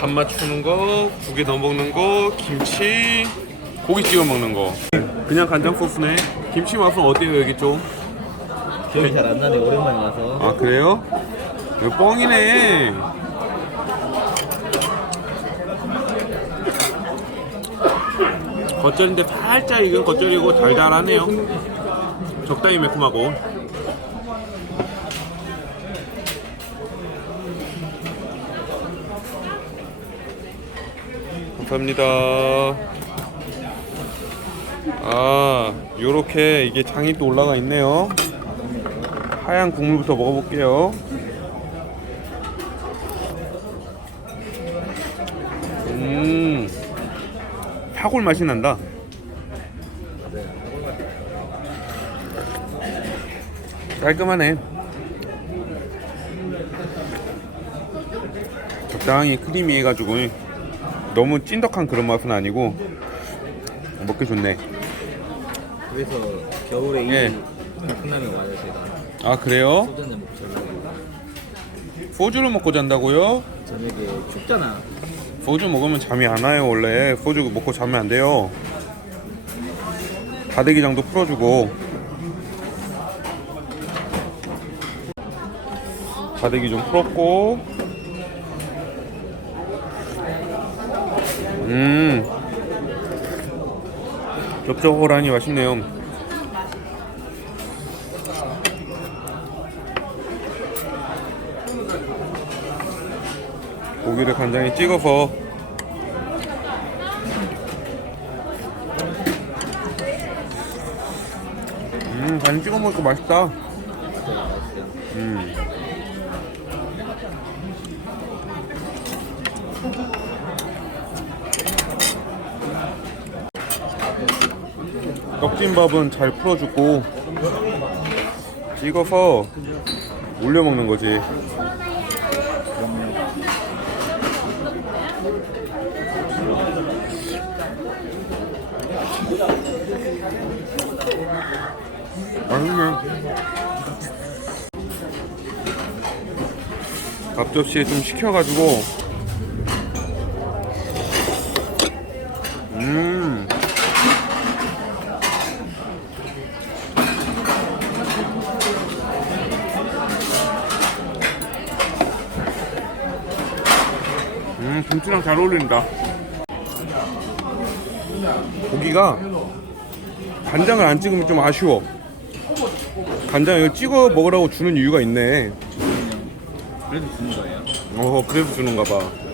간 맞추는 거, 국에 넣어 먹는 거, 김치, 고기 찍어 먹는 거. 그냥 간장 소스네. 김치 맛은 어때요 여기 좀? 기억이 잘 안 나네 오랜만에 와서 아 그래요? 이거 뻥이네. 겉절인데 살짝 익은 겉절이고 달달하네요. 적당히 매콤하고. 감사합니다. 아, 요렇게 이게 장이 또 올라가 있네요. 하얀 국물부터 먹어볼게요. 음, 사골 맛이 난다. 깔끔하네. 적당히 크리미해가지고 너무 찐덕한 그런 맛은 아니고 먹기 좋네. 그래서 겨울에 이 예. 끝나면 와요 제가 아 그래요? 소주 한잔 먹고 자려고 소주를 먹고 잔다고요? 저녁에 춥잖아 소주 먹으면 잠이 안 와요 원래 소주 먹고 자면 안 돼요 다대기장도 풀어주고 다대기 좀 풀었고 음 쩝쩝하니 맛있네요 고기를 간장에 찍어서 음, 간 찍어 먹으니까 맛있다. 음. 떡진밥은 잘 풀어주고 찍어서 올려 먹는 거지. 맛있네. 밥 접시에 좀 식혀가지고 음 김치랑 잘 어울린다. 고기가 간장을 안 찍으면 좀 아쉬워. 간장 이거 찍어 먹으라고 주는 이유가 있네. 그래도 주는 거예요 어, 그래서 주는가 봐.